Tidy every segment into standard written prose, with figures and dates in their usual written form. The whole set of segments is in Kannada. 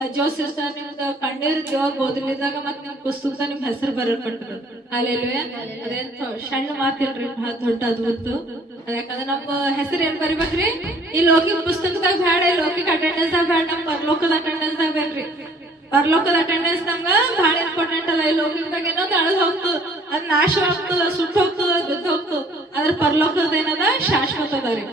ಜೋಸಿ ಸರ್ ನಿಮ್ದು ಕಣ್ಣೀರು ದೇವ್ರ ಬೋಧಲಿದಾಗ ಮತ್ ನಿಮ್ ಪುಸ್ತಕದ ನಿಮ್ ಹೆಸರು ಬರಲ್ಪಟ್ಟರು ಅಲ್ಲೆಲ್ವೇ ಅದೇನ್ ಸಣ್ಣ ಮಾತಿಲ್ರಿ ಬಹಳ ದೊಡ್ಡ ಅದ್ಭುತ ಯಾಕಂದ್ರೆ ನಮ್ಮ ಹೆಸರು ಏನ್ ಬರಿಬೇಕ್ರಿ ಈ ಲೌಕಿಕ ಪುಸ್ತಕದಾಗ ಬೇಡ ಈ ಲೌಕಿಕ ಅಟೆಂಡೆನ್ಸ್ ದಾಗ ಬೇಡ ನಮ್ ಪರಲೋಕದ ಅಟೆಂಡೆನ್ಸ್ ದಾಗ ಬೇಕ್ರಿ ಪರಲೋಕದ ಅಟೆಂಡೆನ್ಸ್ ನಮ್ಗ ಬಹಳ ಇಂಪಾರ್ಟೆಂಟ್ ಅದ ಈ ಲೌಕಿಕದಾಗ ಏನೋ ಅಳದ್ ಹೋಗ್ತದ ಅದ್ ನಾಶ ಹೋಗ್ತದ ಸುಟ್ಟು ಹೋಗ್ತದ ಬಿದ್ದು ಹೋಗ್ತದ ಅದ್ರ ಪರಲೋಕದ ಏನದ ಶಾಶ್ವತ ಅದ ರೀ.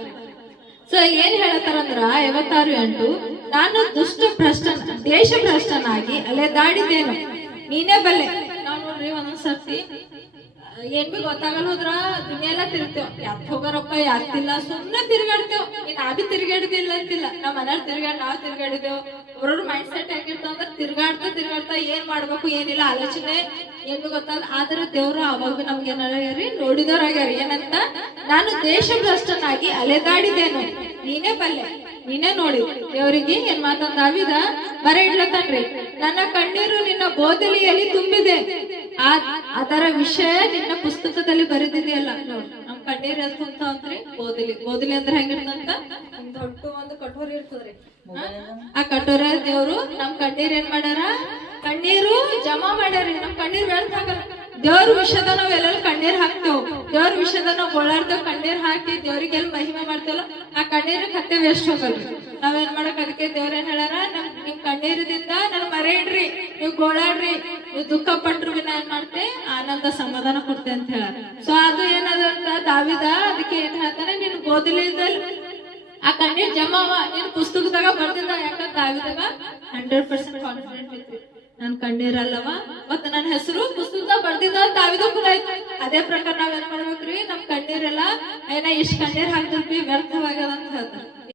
ಸೊ ಏನ್ ಹೇಳತಾರಂದ್ರ 56:8 ನಾನು ದುಷ್ಟ ಭ್ರಷ್ಟನ ದೇಶ ಭ್ರಷ್ಟನಾಗಿ ಅಲೆದಾಡಿದ್ದೇನು ನೀನೇ ಬಲ್ಲೆ. ನಾವ್ ನೋಡ್ರಿ ಒಂದೊಂದ್ಸರ್ತಿ ಏನ್ ಬಿ ಗೊತ್ತಾಗಲ್ಲ ಹೋದ್ರ ದುನಿಯೆಲ್ಲ ತಿರುಗ್ತೇವ್ ಯಾತ್ ಹೋಗಾರಪ್ಪ ಯಾತಿಲ್ಲ ಸುಮ್ನೆ ತಿರ್ಗಾಡ್ತೇವ್ ನಾ ಬಿ ತಿರ್ಗಾಡಿದಿಲ್ಲ ಅಂತಿಲ್ಲ ನಾವ್ ಮನೇಲಿ ನಾವ್ ತಿರ್ಗಾಡಿದೇವ್. ಅವ್ರವ್ರ ಮೈಂಡ್ ಸೆಟ್ ಆಗಿರ್ತಾವ ಅಂದ್ರೆ ತಿರ್ಗಾಡ್ತಾ ಏನ್ ಮಾಡ್ಬೇಕು ಏನಿಲ್ಲ ಆಲೋಚನೆ ಏನ್ ಬಿ ಗೊತ್ತಾಗ ಆದ್ರೆ ದೇವ್ರು ಅವಾಗ ನಮ್ಗೆ ಏನಾಗ್ಯಾರಿ ನೋಡಿದವ್ರಾಗ್ಯಾರ ಏನಂತ ನಾನು ದೇಶ ಭ್ರಷ್ಟನಾಗಿ ಅಲೆದಾಡಿದ್ದೇನು ನೀನೇ ಬಲ್ಲೆ ನೀನೇ ನೋಡಿ. ದೇವರಿಗೆ ಏನ್ ಮಾತಂದಾವಿದ ಬರ ಇಡ್ಲತ್ತನ್ರಿ ನನ್ನ ಕಣ್ಣೀರು ನಿನ್ನ ಬೋಧಲಿಯಲ್ಲಿ ತುಂಬಿದೆ ಅದರ ವಿಷಯ ನಿನ್ನ ಪುಸ್ತಕದಲ್ಲಿ ಬರೆದಿದೆಯಲ್ಲ. ನೋಡಿ ನಮ್ ಕಣ್ಣೀರ್ ಎಲ್ತಂತ ಅಂತ್ರಿ ಬೋಧಲಿ ಅಂದ್ರೆ ಹೆಂಗಿರ್ತಂತ ದೊಡ್ಡ ಒಂದು ಕಟೋರಿ ಇರ್ತದ್ರಿ. ಆ ಕಟೋರ ದೇವ್ರು ನಮ್ ಕಣ್ಣೀರ್ ಏನ್ ಮಾಡ್ಯಾರ ಕಣ್ಣೀರು ಜಮಾ ಮಾಡ್ಯಾರಿ. ನಮ್ ಕಣ್ಣೀರ್ ವ್ಯರ್ಥ ಆಗಲ್ಲ. ದೇವ್ರ ವಿಷಯದ ನಾವ್ ಎಲ್ಲೆಲ್ಲ ಕಣ್ಣೀರ್ ಹಾಕ್ತೇವ್ ದೇವ್ರ ವಿಷಯದ ನಾವ್ ಗೋಳಾಡ್ತೇವ್ ಕಣ್ಣೀರ್ ಹಾಕಿ ದೇವ್ರಿಗೆ ಎಲ್ಲಿ ಮಹಿಮೆ ಮಾಡ್ತೇವಲ್ಲ ಆ ಕಣ್ಣೀರ್ ಕತ್ತೆ ವೇಸ್ಟ್ ಹೋಗಲ್ರಿ. ನಾವೇನ್ ಮಾಡಕ್ ಅದಕ್ಕೆ ದೇವ್ರ ಏನ್ ಹೇಳ್ಯಾರ ನಿಮ್ ಕಣ್ಣೀರದಿಂದ ನನ್ ಮರೆ ಇಡ್ರಿ ನೀವ್ ಗೋಳಾಡ್ರಿ ನೀವ್ ದುಃಖ ಪಟ್ರು ನಾ ಏನ್ ಮಾಡ್ತೆ ಆನಂದ ಸಮಾಧಾನ ಕೊಡ್ತೆ ಅಂತ ಹೇಳ. ಸೊ ಅದು ಏನದಂತ ದಾವಿದ ಅದಕ್ಕೆ ಏನ್ ಹೇಳ್ತಾನೆ ನೀನ್ ಗೋದಲಿದಲ್ಲಿ ಆ ಕಣ್ಣೀರ್ ಜಮಾವ ನೀನ್ ಪುಸ್ತಕದಾಗ ಬರ್ದಿದ್ದ ಯಾಕಂದ್ರೆ ದಾವಿದಾಗ 100% ಕಾನ್ಫಿಡೆಂಟ್ ಇತ್ತು ನನ್ ಕಣ್ಣೀರಲ್ಲವ ಮತ್ ನನ್ನ ಹೆಸರು ಪುಸ್ತಕದಾಗ ಬರ್ದಿದ್ದ ದಾವಿದ ಕೂಡ ಆಯ್ತು. ಅದೇ ಪ್ರಕಾರ ನಾವ್ ಏನ್ ಮಾಡ್ಬೇಕ್ರಿ ನಮ್ ಕಣ್ಣೀರೆಲ್ಲ ಏನ ಇಷ್ಟ ಕಣ್ಣೀರ್ ಹಾಕ್ತಿರ್ತೀವಿ ವ್ಯರ್ಥವಾಗ್ಯದ ಅಂತ ಹೇಳ್ತಾರೆ.